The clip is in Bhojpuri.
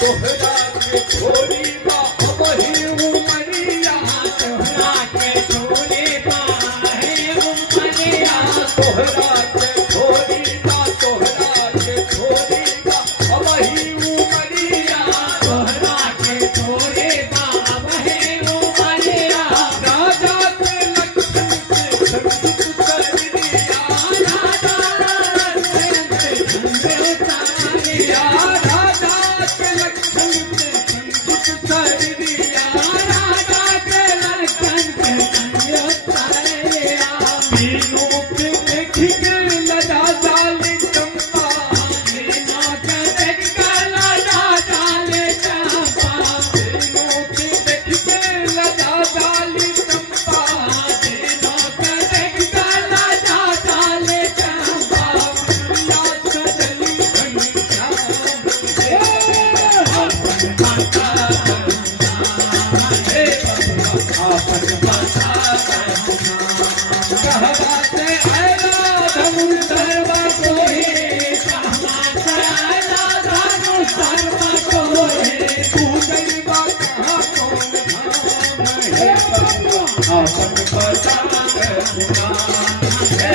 तोहरा के छोरी बा वही उमरिया तोहरा के छोरी बा है उमरिया तोहरा के छोरी बा तोहरा के छोरी बा वही उमरिया तोहरा के छोरी बा है उमरिया राजा के लखन के संगीत करनिया राजा या राजा के लखन के संगीत करनिया राजा के लखन के तीनों के देख के लजा जाली चंपा तीनों के देख के लजा जाले चंपा तीनों के देख के लजा जाली चंपा तीनों के देख के लजा जाले चंपा या सजली घनश्याम हे आपन बता कहवा से आया धनुर्धरवा कोई तू गरीबा कहाँ कौन धाम है आपन बता हे